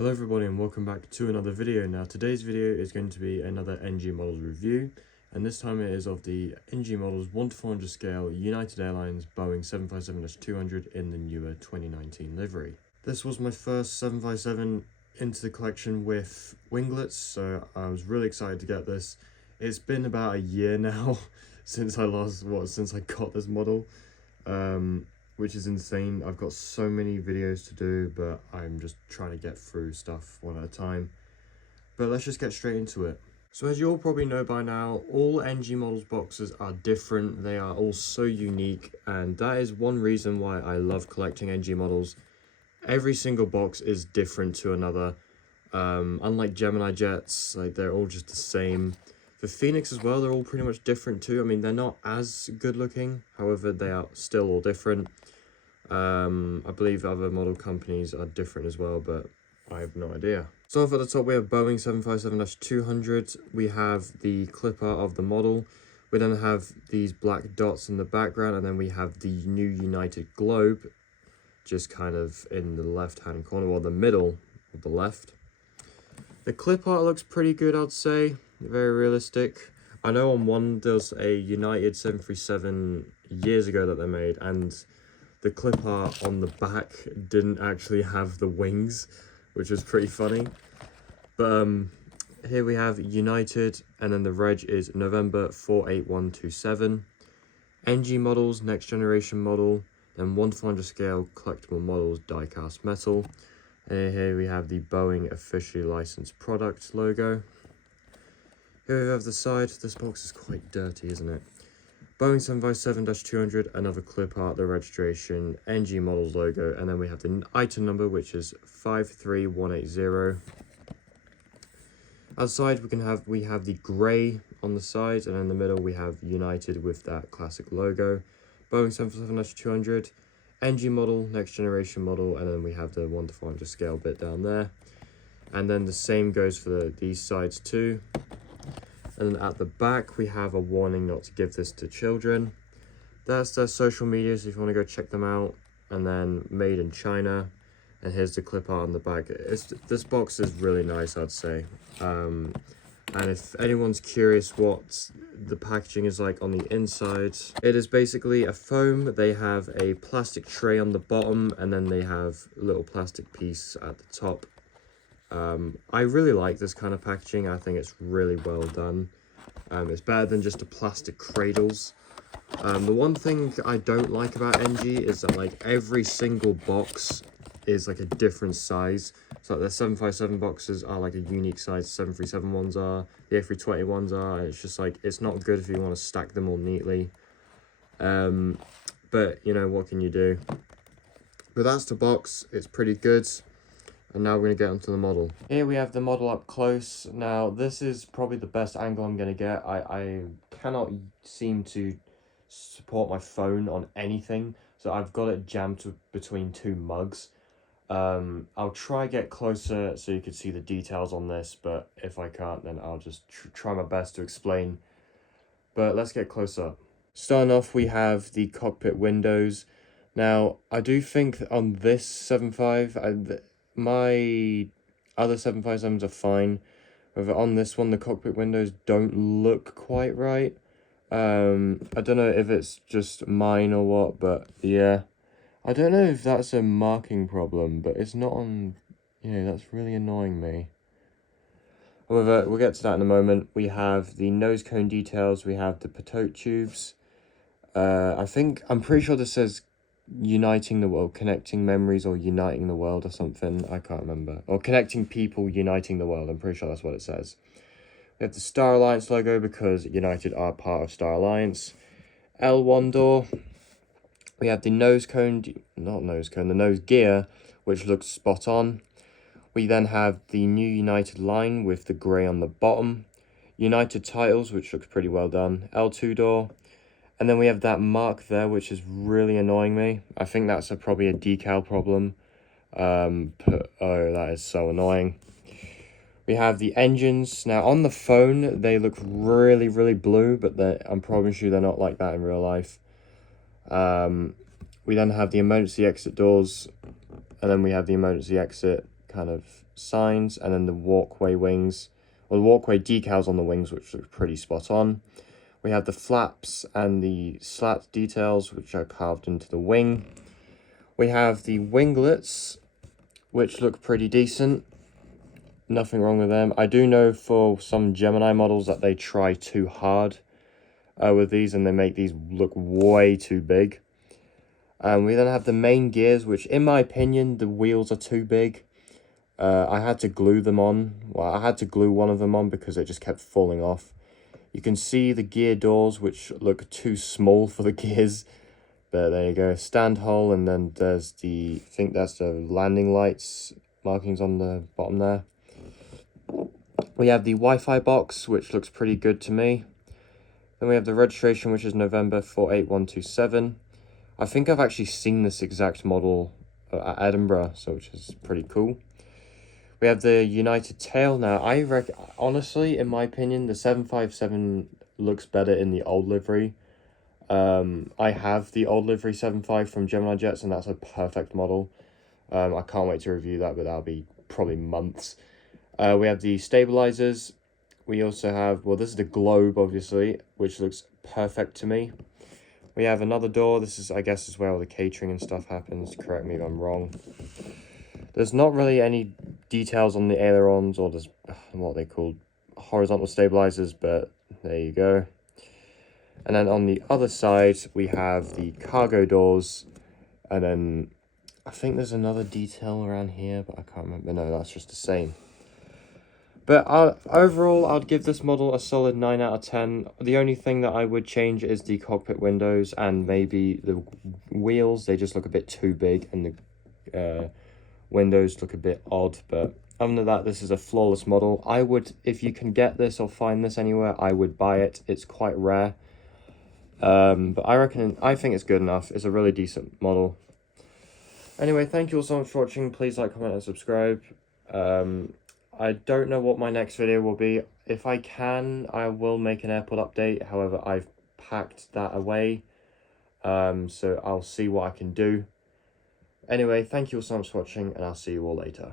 Hello everybody and welcome back to another video. Now today's video is going to be another NG models review, and this time it is of the NG models 1 to 400 scale United Airlines Boeing 757-200 in the newer 2019 livery. This was my first 757 into the collection with winglets, so I was really excited to get this. It's been about a year now since I got this model. Which is insane. I've got so many videos to do, but I'm just trying to get through stuff one at a time. But let's just get straight into it. So as you all probably know by now, all NG models boxes are different. They are all so unique, and that is one reason why I love collecting NG models. Every single box is different to another. Unlike Gemini jets, like they're all just the same. For Phoenix as well, they're all pretty much different too. I mean, they're not as good looking, however, they are still all different. I believe other model companies are different as well, but I have no idea. So off at the top, we have Boeing 757-200. We have the clip art of the model. We then have these black dots in the background, and then we have the new United globe, just kind of in the left-hand corner, or the middle of the left. The clip art looks pretty good, I'd say. Very realistic. I know on one there's a United 737 years ago that they made, and the clip art on the back didn't actually have the wings, which was pretty funny. But here we have United, and then the reg is November 48127. NG models, next generation model, then 1 to 400 scale collectible models, die-cast metal. And here we have the Boeing officially licensed product logo. Here we have the side. This box is quite dirty, isn't it? Boeing 757-200, another clip art, the registration, NG models logo, and then we have the item number, which is 53180. Outside we have the grey on the side, and in the middle we have United with that classic logo. Boeing 757-200, NG model, next generation model, and then we have the 1 to 400 scale bit down there. And then the same goes for these sides too. And then at the back, we have a warning not to give this to children. That's their social media, so if you want to go check them out. And then made in China. And here's the clip art on the back. This box is really nice, I'd say. And if anyone's curious what the packaging is like on the inside, it is basically a foam. They have a plastic tray on the bottom, and then they have a little plastic piece at the top. I really like this kind of packaging. I think it's really well done. It's better than just the plastic cradles. The one thing I don't like about NG is that like every single box is like a different size. So like the 757 boxes are like a unique size, 737 ones are, the A320 ones are, and it's just like, it's not good if you want to stack them all neatly. But you know, what can you do? But that's the box. It's pretty good. And now we're going to get onto the model. Here we have the model up close. Now, this is probably the best angle I'm going to get. I cannot seem to support my phone on anything, so I've got it jammed between two mugs. I'll try get closer so you can see the details on this, but if I can't, then I'll just try my best to explain. But let's get close up. Starting off, we have the cockpit windows. Now, I do think that on this 7.5, my other 757s are fine. However, on this one, the cockpit windows don't look quite right. I don't know if it's just mine or what, but yeah. I don't know if that's a marking problem, but it's not on... Yeah, that's really annoying me. However, we'll get to that in a moment. We have the nose cone details. We have the pitot tubes. I'm pretty sure this says uniting the world, connecting memories, or uniting the world or something. I can't remember. Or connecting people, uniting the world. I'm pretty sure that's what it says. We have the Star Alliance logo because United are part of Star Alliance. L1 door. We have the nose cone, the nose gear, which looks spot on. We then have the new United line with the grey on the bottom. United titles, which looks pretty well done. L2 door. And then we have that mark there, which is really annoying me. I think that's probably a decal problem. Oh, that is so annoying. We have the engines. Now, on the phone, they look really, really blue, but I'm promise you they're not like that in real life. We then have the emergency exit doors, and then we have the emergency exit kind of signs, and then the walkway wings, or the walkway decals on the wings, which look pretty spot on. We have the flaps and the slat details, which are carved into the wing. We have the winglets, which look pretty decent. Nothing wrong with them. I do know for some Gemini models that they try too hard with these, and they make these look way too big. We then have the main gears, which in my opinion, the wheels are too big. I had to glue them on. Well, I had to glue one of them on because it just kept falling off. You can see the gear doors, which look too small for the gears. But there you go, stand hole, and then there's the, I think that's the landing lights markings on the bottom there. We have the Wi-Fi box, which looks pretty good to me. Then we have the registration, which is November 48127. I think I've actually seen this exact model at Edinburgh, so which is pretty cool. We have the United tail. Now, honestly, in my opinion, the 757 looks better in the old livery. I have the old livery 75 from Gemini Jets, and that's a perfect model. I can't wait to review that, but that'll be probably months. We have the stabilizers. We also have, well, this is the globe, obviously, which looks perfect to me. We have another door. This is, I guess, is where all the catering and stuff happens. Correct me if I'm wrong. There's not really any details on the ailerons, or there's what they call horizontal stabilizers, but there you go. And then on the other side, we have the cargo doors, and then I think there's another detail around here, but I can't remember. No, that's just the same. But overall, I'd give this model a solid 9 out of 10. The only thing that I would change is the cockpit windows and maybe the wheels. They just look a bit too big, and the windows look a bit odd. But other than that, this is a flawless model. I would, if you can get this or find this anywhere, I would buy it. It's quite rare. But I think it's good enough. It's a really decent model. Anyway, thank you all so much for watching. Please like, comment, and subscribe. I don't know what my next video will be. If I can, I will make an airport update. However, I've packed that away. So I'll see what I can do. Anyway, thank you all so much for watching, and I'll see you all later.